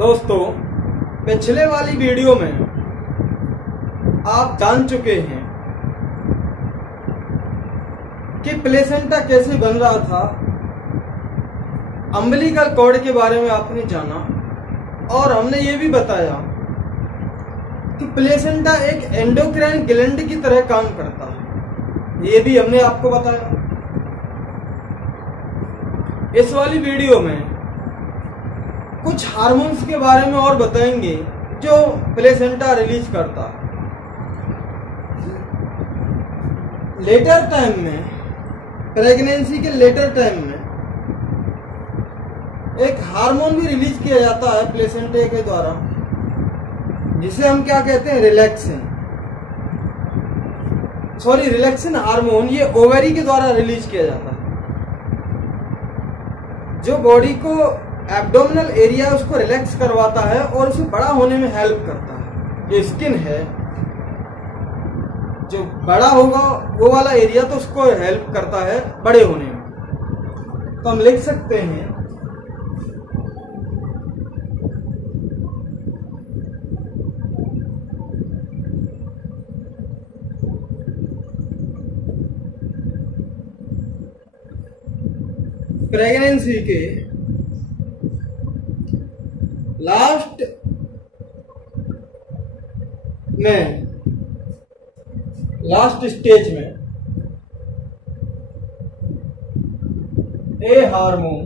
दोस्तों, पिछले वाली वीडियो में आप जान चुके हैं कि प्लेसेंटा कैसे बन रहा था। अम्बिलिकल कॉर्ड के बारे में आपने जाना और हमने ये भी बताया कि प्लेसेंटा एक एंडोक्राइन ग्लैंड की तरह काम करता है। ये भी हमने आपको बताया। इस वाली वीडियो में कुछ हार्मोन्स के बारे में और बताएंगे जो प्लेसेंटा रिलीज करता है। लेटर टाइम में, प्रेगनेंसी के लेटर टाइम में एक हार्मोन भी रिलीज किया जाता है प्लेसेंटा के द्वारा, जिसे हम क्या कहते हैं, रिलैक्सिन हार्मोन। ये ओवरी के द्वारा रिलीज किया जाता है, जो बॉडी को एब्डोमिनल एरिया उसको रिलैक्स करवाता है और उसे बड़ा होने में हेल्प करता है। जो स्किन है, जो बड़ा होगा वो वाला एरिया, तो उसको हेल्प करता है बड़े होने में। तो हम लिख सकते हैं प्रेगनेंसी के लास्ट स्टेज में a hormone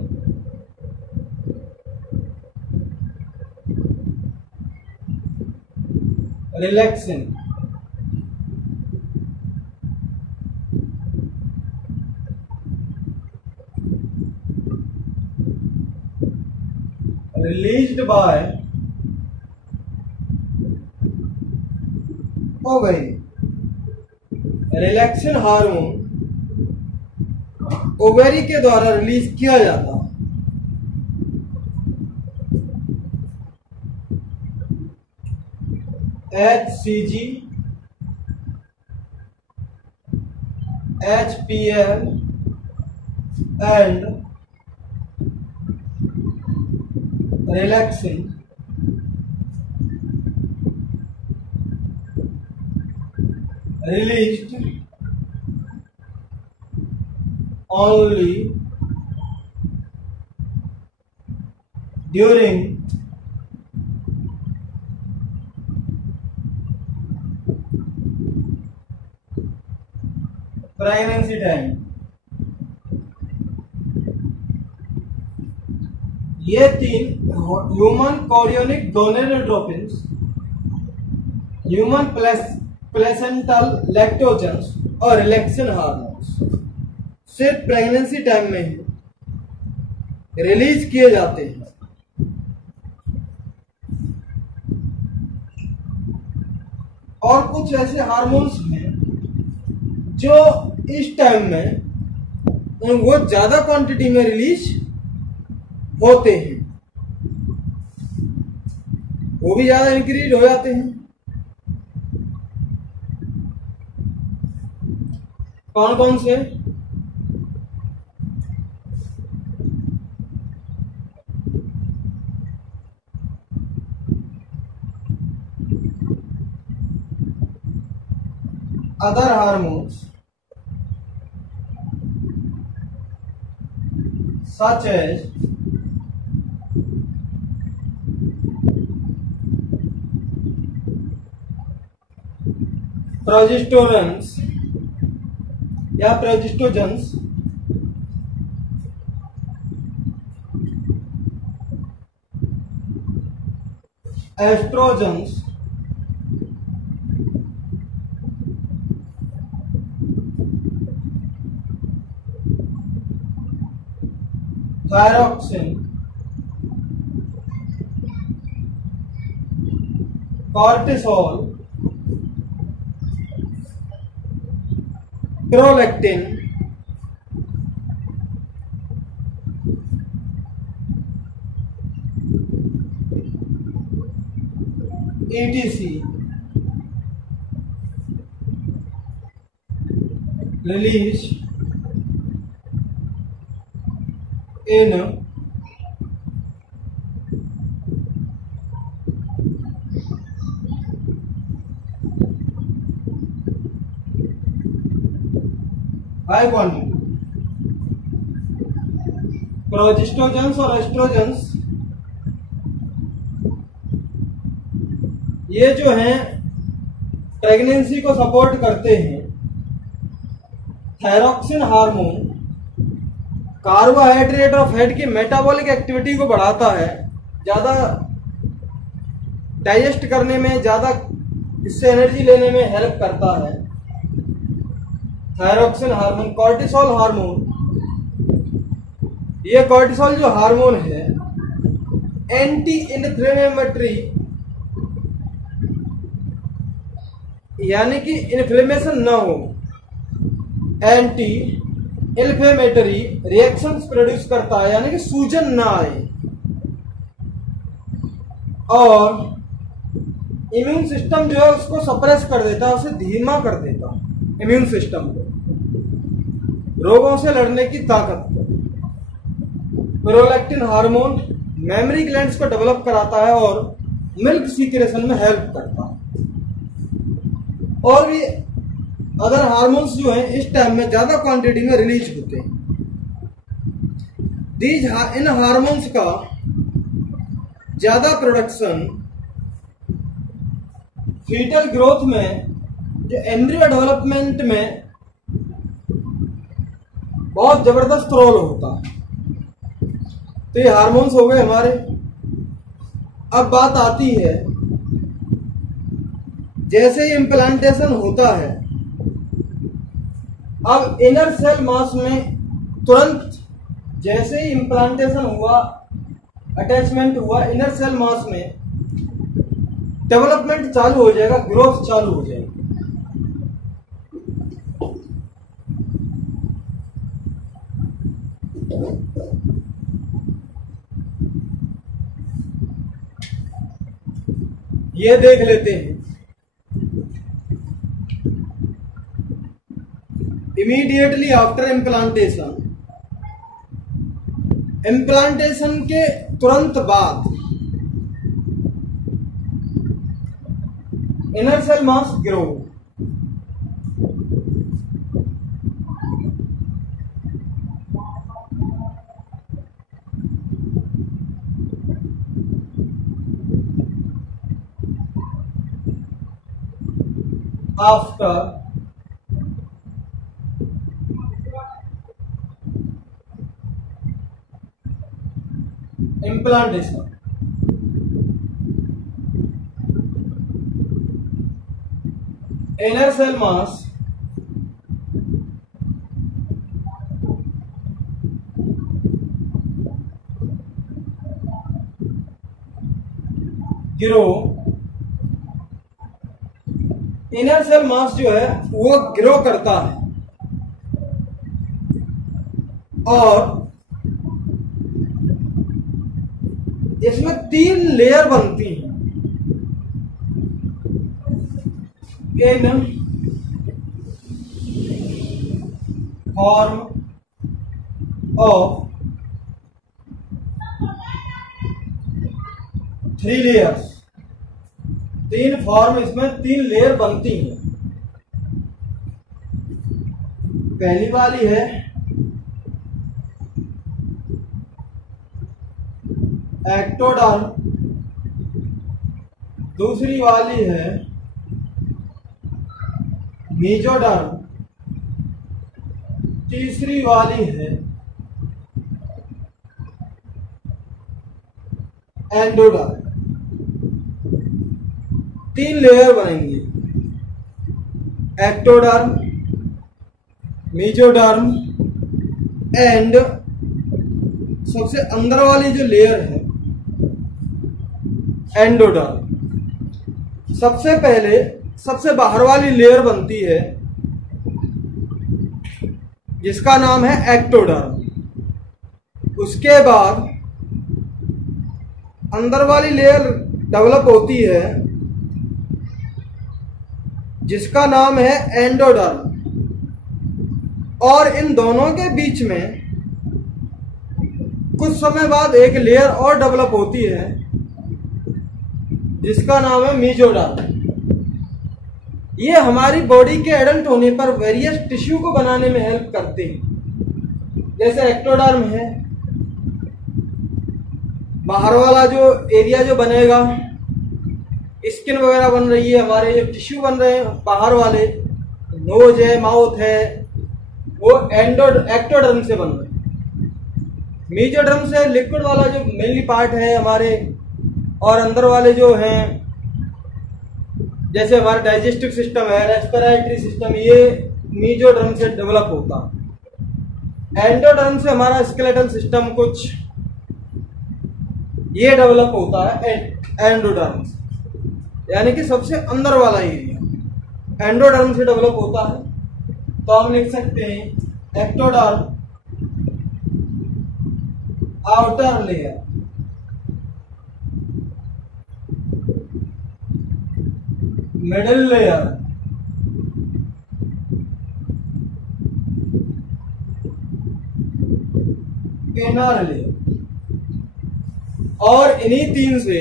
relaxin released by ovary, relaxin hormone ovary के द्वारा रिलीज किया जाता है। HCG, HPL एंड relaxing released only during pregnancy time। ये तीन human chorionic gonadotropins, human placental lactogens और रिलैक्सिन हार्मोन्स सिर्फ प्रेगनेंसी टाइम में ही रिलीज किए जाते हैं। और कुछ ऐसे हार्मोन्स हैं जो इस टाइम में वो ज्यादा क्वांटिटी में रिलीज होते हैं, वो भी ज्यादा इंक्रीज हो जाते हैं। कौन कौन से? Other hormones such as progesterones या progestogens, estrogens, thyroxine, cortisol, prolactin, ETC released in high quantity. Progesterones और एस्ट्रोजेंस ये जो हैं प्रेगनेंसी को सपोर्ट करते हैं। थायरोक्सिन हार्मोन कार्बोहाइड्रेट और फैट की मेटाबॉलिक एक्टिविटी को बढ़ाता है, ज्यादा डाइजेस्ट करने में, ज्यादा इससे एनर्जी लेने में हेल्प करता है। Thyroxine hormone. कॉर्टिसोल हार्मोन, ये कॉर्टिसोल जो हार्मोन है एंटी इन्फ्लेमेटरी, यानी कि इन्फ्लेमेशन ना हो, एंटी इन्फ्लेमेटरी रिएक्शंस प्रोड्यूस करता है, यानी कि सूजन ना आए, और इम्यून सिस्टम जो है उसको सप्रेस कर देता है, उसे धीमा कर देता है, इम्यून सिस्टम को, रोगों से लड़ने की ताकत को। प्रोलैक्टिन हार्मोन मेमोरी ग्लैंड्स को डेवलप कराता है और मिल्क सीक्रेशन में हेल्प करता है। और भी अदर हार्मोन्स जो हैं इस टाइम में ज्यादा क्वांटिटी में रिलीज होते हैं। इन हार्मोन्स का ज्यादा प्रोडक्शन फीटल ग्रोथ में, जो एम्ब्रियो डेवलपमेंट में बहुत जबरदस्त रोल होता है। तो ये हार्मोन्स हो गए हमारे। अब बात आती है, जैसे ही इम्प्लांटेशन होता है, अब इनर सेल मास में तुरंत जैसे ही इम्प्लांटेशन हुआ, अटैचमेंट हुआ, इनर सेल मास में डेवलपमेंट चालू हो जाएगा, ग्रोथ चालू हो जाएगी। ये देख लेते हैं। इमीडिएटली आफ्टर इम्प्लांटेशन, इम्प्लांटेशन के तुरंत बाद inner cell mass grow, after implantation, inner cell mass grow, inner cell mass जो है वो ग्रो करता है और इसमें 3 लेयर बनती हैं। In form of 3 layers, 3 form, इसमें 3 लेयर बनती हैं। पहली वाली है एक्टोडर्म, दूसरी वाली है मेसोडर्म, तीसरी वाली है एंडोडर्म। 3 लेयर बनेंगे, एक्टोडर्म, मेसोडर्म एंड सबसे अंदर वाली जो लेयर है एंडोडर्म। सबसे पहले सबसे बाहर वाली लेयर बनती है जिसका नाम है एक्टोडर्म। उसके बाद अंदर वाली लेयर डेवलप होती है जिसका नाम है एंडोडर्म, और इन दोनों के बीच में कुछ समय बाद एक लेयर और डेवलप होती है जिसका नाम है मेसोडर्म। ये हमारी बॉडी के एडल्ट होने पर वेरियस टिश्यू को बनाने में हेल्प करते हैं। जैसे एक्टोडर्म है, बाहर वाला जो एरिया जो बनेगा, स्किन वगैरह बन रही है, हमारे जो टिश्यू बन रहे हैं बाहर वाले, नोज है, माउथ है, वो एक्टोडर्म से बन रहे हैं। मेसोडर्म से लिक्विड वाला जो मेनली पार्ट है हमारे, और अंदर वाले जो हैं जैसे हमारा डाइजेस्टिव सिस्टम है, रेस्पिरेटरी सिस्टम, ये मेसोडर्म से डेवलप होता है। एंडोडर्म से हमारा स्केलेटल सिस्टम कुछ ये डेवलप होता है। एंडोडर्म यानी कि सबसे अंदर वाला एरिया एंडोडर्म से डेवलप होता है। तो हम लिख सकते हैं ectoderm outer layer, middle layer, inner layer, और इन्हीं तीन से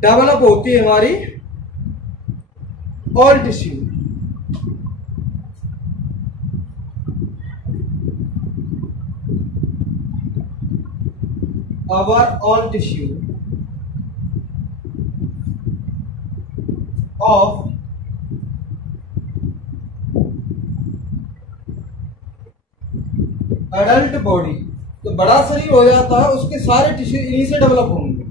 डेवलप होती है हमारी all tissue. our all tissue of adult body, तो बड़ा शरीर हो जाता है उसके सारे टिश्यू इन्हीं से डेवलप होंगे।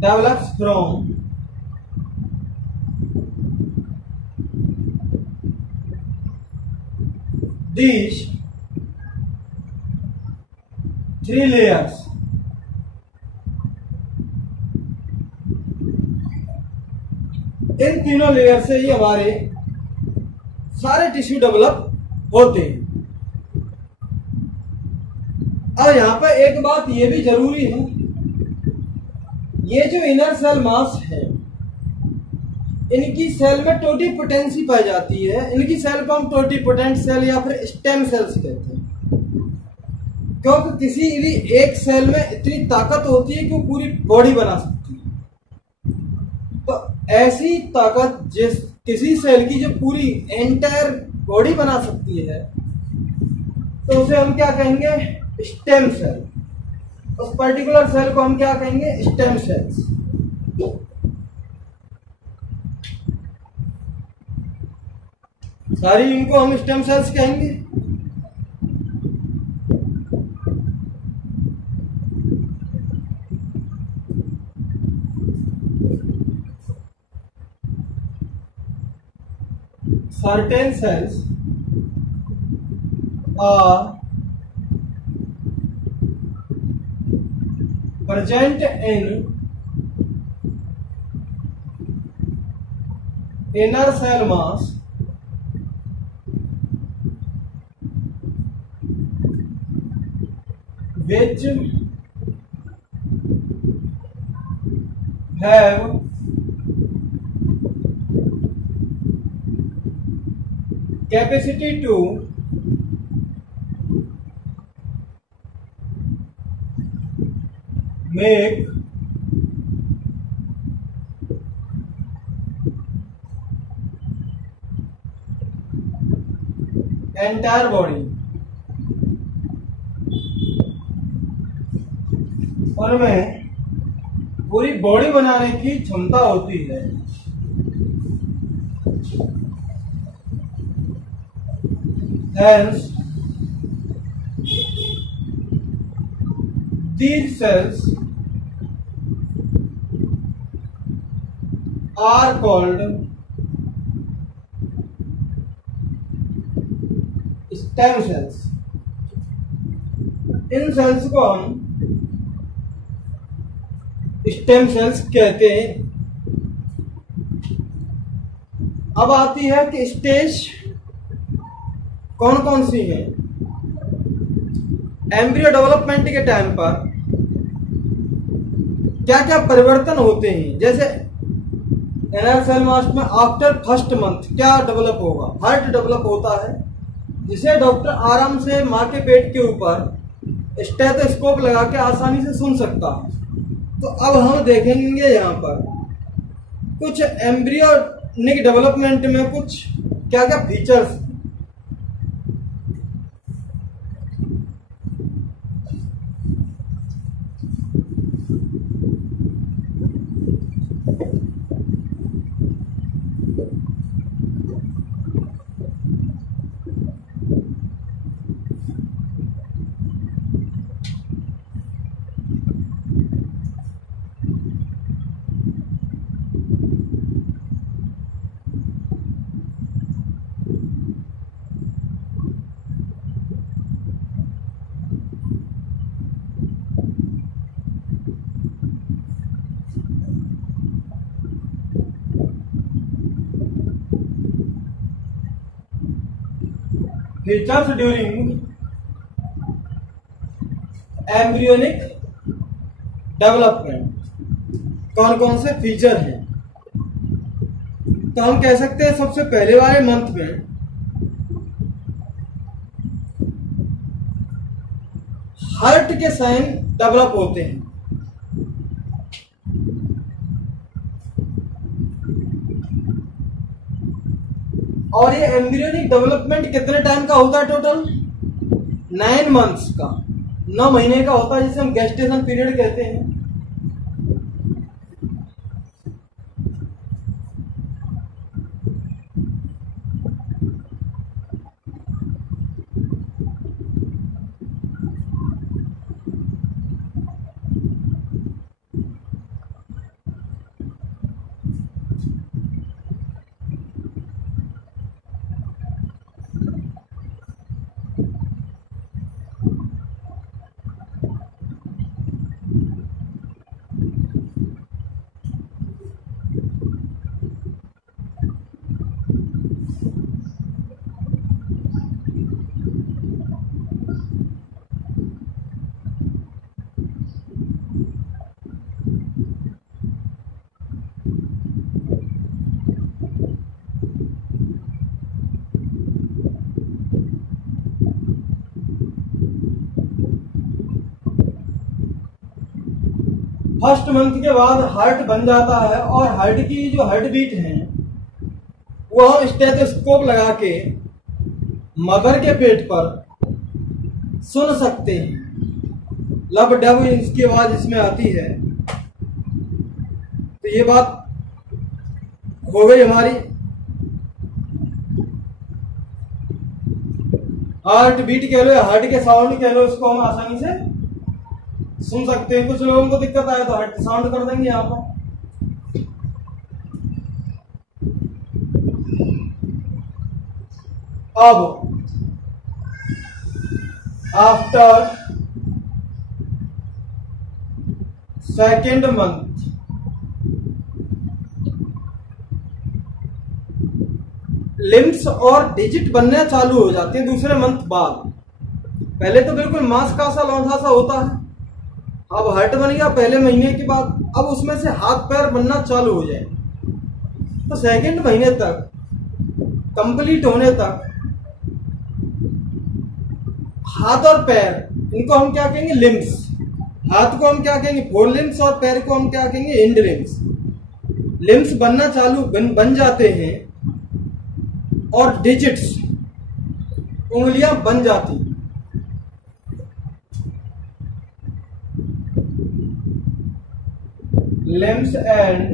Develops from these three layers, इन तीनों लेयर से ही हमारे सारे टिश्यू डेवलप होते हैं। अब यहां पर एक बात ये भी जरूरी है, ये जो इनर सेल मास है इनकी सेल में टोटीपोटेंसी पाई जाती है। इनकी सेल को हम टोटीपोटेंट सेल या फिर स्टेम सेल्स कहते हैं, क्योंकि किसी भी एक सेल में इतनी ताकत होती है कि वो पूरी बॉडी बना सकती है। तो ऐसी ताकत जिस किसी सेल की जो पूरी एंटायर बॉडी बना सकती है, तो उसे हम क्या कहेंगे? Stem cell. उस पर्टिकुलर सेल को हम क्या कहेंगे? Stem cells. सारी इनको हम स्टेम सेल्स कहेंगे। Certain cells are present in inner cell mass which have capacity to make entire body, उनमें पूरी बॉडी बनाने की क्षमता होती है। Hence, these cells are called stem cells। इन सेल्स को हम स्टेम सेल्स कहते हैं। अब आती है कि स्टेज कौन कौन सी है। एम्ब्रियो डेवलपमेंट के टाइम पर क्या क्या परिवर्तन होते हैं, जैसे इनर सेल मास में आफ्टर फर्स्ट मंथ क्या डेवलप होगा? हार्ट डेवलप होता है, जिसे डॉक्टर आराम से मां के पेट के ऊपर स्टेथोस्कोप लगा के आसानी से सुन सकता है। तो अब हम देखेंगे यहाँ पर कुछ एम्ब्रियोनिक डेवलपमेंट में कुछ क्या क्या features. Features during embryonic development कौन कौन से फीचर हैं? तो हम कह सकते हैं सबसे पहले वाले मंथ में हार्ट के साइन डेवलप होते हैं। और ये एम्ब्रियोनिक डेवलपमेंट कितने टाइम का होता है? टोटल 9 मंथ्स का, 9 महीने का होता है, जिसे हम गेस्टेशन पीरियड कहते हैं। फर्स्ट मंथ के बाद हार्ट बन जाता है और हार्ट की जो हार्ट बीट है वो हम स्टेथोस्कोप लगा के मदर के पेट पर सुन सकते हैं। लब डब इसकी आवाज इसमें आती है। तो ये बात हो गई हमारी हार्ट बीट कह लो या हार्ट के साउंड कह लो, इसको हम आसानी से सुन सकते हैं। कुछ लोगों को दिक्कत आए तो हार्ट साउंड कर देंगे यहाँ पर। अब आफ्टर सेकेंड मंथ लिम्स और डिजिट बनने चालू हो जाते हैं दूसरे मंथ बाद। पहले तो बिल्कुल मांस का सा लौंधा सा होता है, अब हार्ट बन गया पहले महीने के बाद, अब उसमें से हाथ पैर बनना चालू हो जाए। तो सेकेंड महीने तक कंप्लीट होने तक हाथ और पैर, इनको हम क्या कहेंगे? लिम्स। हाथ को हम क्या कहेंगे? फोर लिम्स, और पैर को हम क्या कहेंगे? End limbs. लिम्स बनना चालू बन जाते हैं और डिजिट्स, उंगलियां बन जाती। limbs and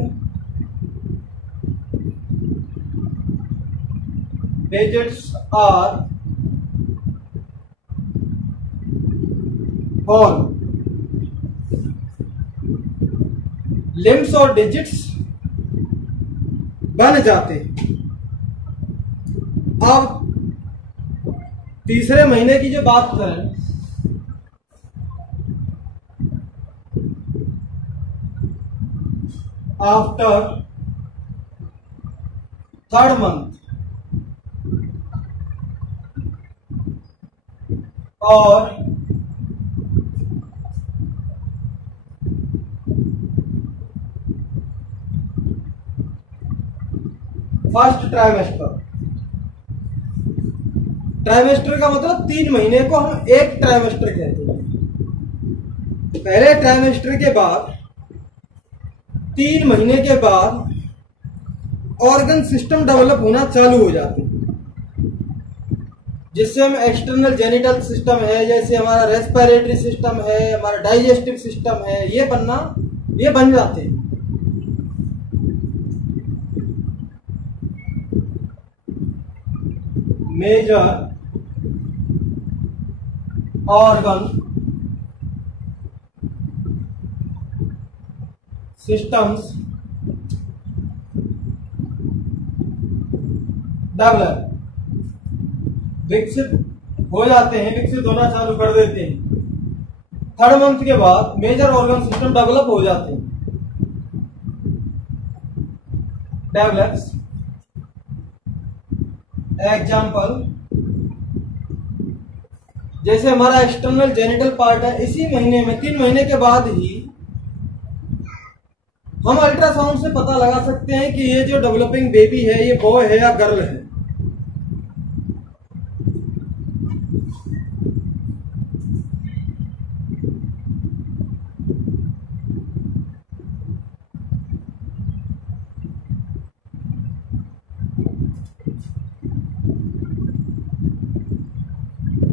digits are born। limbs और digits बन जाते। अब तीसरे महीने की जो बात करें, आफ्टर थर्ड मंथ और फर्स्ट ट्राइमेस्टर। ट्राइमेस्टर का मतलब 3 महीने को हम एक ट्राइमेस्टर कहते हैं। पहले ट्राइमेस्टर के बाद 3 महीने के बाद ऑर्गन सिस्टम डेवलप होना चालू हो जाते हैं, जिससे हम एक्सटर्नल जेनिटल सिस्टम है, जैसे हमारा रेस्पिरेटरी सिस्टम है, हमारा डाइजेस्टिव सिस्टम है, ये बन जाते हैं। मेजर ऑर्गन सिस्टम्स डेवलप, विकसित हो जाते हैं, विकसित होना चालू कर देते हैं। 3rd मंथ के बाद मेजर ऑर्गन सिस्टम डेवलप हो जाते हैं। डेवलप्स, एग्जाम्पल, जैसे हमारा एक्सटर्नल जेनिटल पार्ट है, इसी महीने में 3 महीने के बाद ही हम अल्ट्रासाउंड से पता लगा सकते हैं कि ये जो डेवलपिंग बेबी है ये बॉय है या गर्ल है।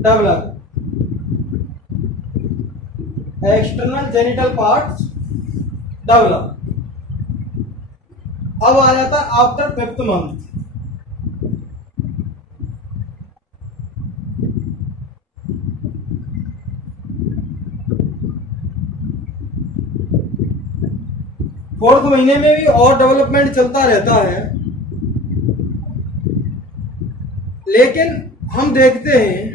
Develop, external genital parts develop. अब आ जाता है आफ्टर 5th मंथ। फोर्थ महीने में भी और डेवलपमेंट चलता रहता है, लेकिन हम देखते हैं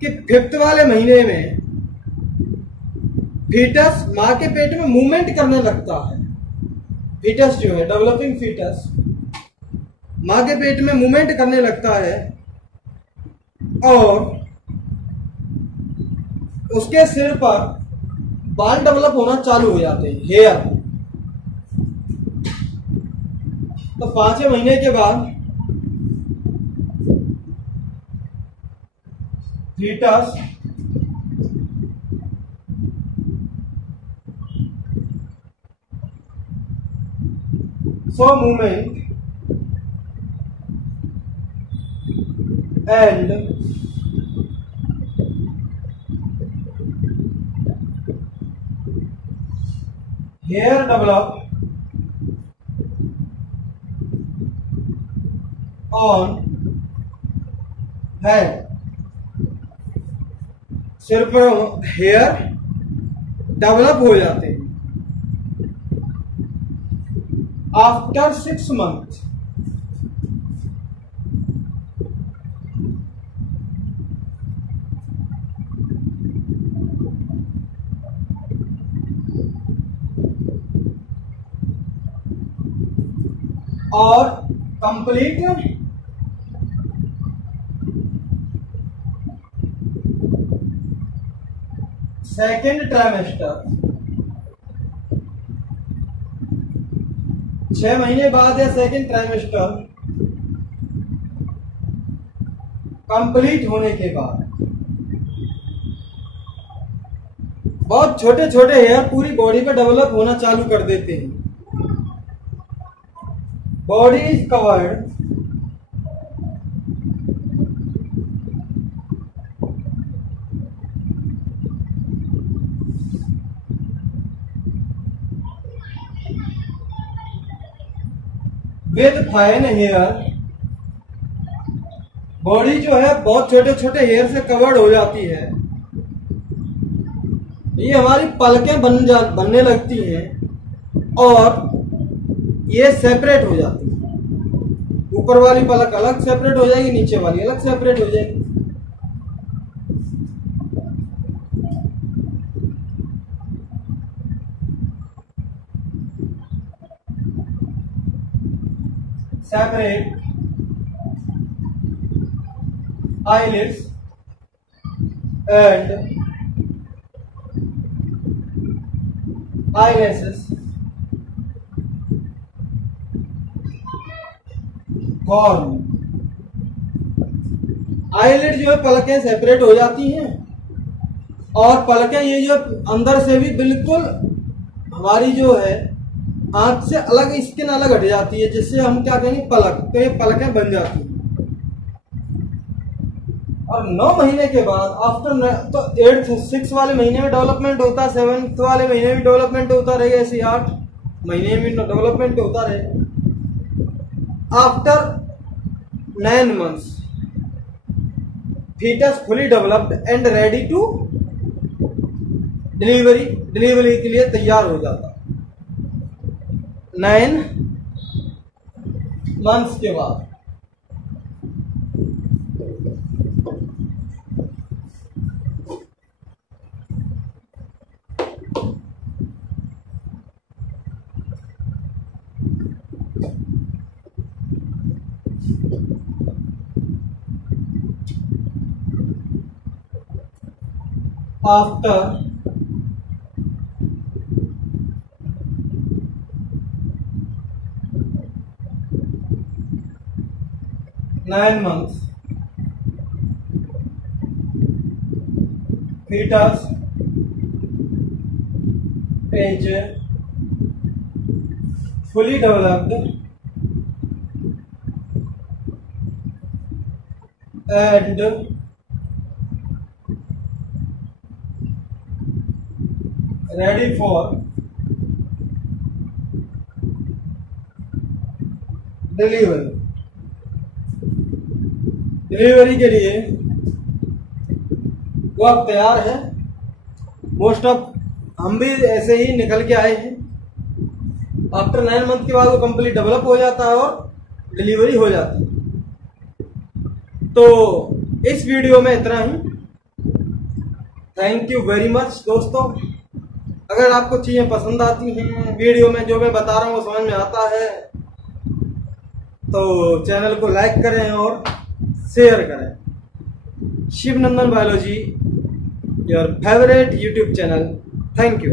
कि 5th वाले महीने में फीटस मां के पेट में मूवमेंट करने लगता है। फीटस जो है, डेवलपिंग फीटस मां के पेट में मूवमेंट करने लगता है और उसके सिर पर बाल डेवलप होना चालू हो जाते हैं, हेयर। तो 5वें महीने के बाद foetus show movement and hair develop on head। सिर पर हेयर डेवलप हो जाते हैं आफ्टर 6 मंथ। और कंप्लीट सेकेंड ट्राइमेस्टर 6 महीने बाद या सेकेंड ट्राइमेस्टर कंप्लीट होने के बाद बहुत छोटे छोटे हेयर पूरी बॉडी पे डेवलप होना चालू कर देते हैं। Body is covered with fine hair. Body जो है बहुत छोटे छोटे हेयर से कवर्ड हो जाती है। ये हमारी पलकें बनने लगती हैं और ये सेपरेट हो जाती है। ऊपर वाली पलक अलग सेपरेट हो जाएगी, नीचे वाली अलग सेपरेट हो जाएगी। Separate eyelids and eyelashes form। Eyelid जो है पलकें सेपरेट हो जाती हैं और पलकें ये जो अंदर से भी बिल्कुल हमारी जो है आंख से अलग, स्किन अलग हट जाती है, जिससे हम क्या कहेंगे पलक, तो ये पलकें बन जाती हैं। और 9 महीने के बाद आफ्टर, तो 8th 6 वाले महीने में डेवलपमेंट होता है, 7th वाले महीने में डेवलपमेंट होता रहेगा, ऐसे 8 महीने में डेवलपमेंट होता रहेगा। After 9 months fetus fully developed and ready to delivery के लिए तैयार हो जाता 9 months के बाद। After 9 months fetus is fully developed and ready for delivery के लिए वो अब तैयार है। मोस्ट ऑफ हम भी ऐसे ही निकल के आए हैं। आफ्टर 9 month के बाद वो कंप्लीट डेवलप हो जाता है और डिलीवरी हो जाती है। तो इस वीडियो में इतना ही। थैंक यू वेरी मच दोस्तों। अगर आपको चीजें पसंद आती हैं, वीडियो में जो मैं बता रहा हूँ वो समझ में आता है, तो चैनल को लाइक करें और शेयर करें। Shivnandan biology, your favourite YouTube channel. Thank you.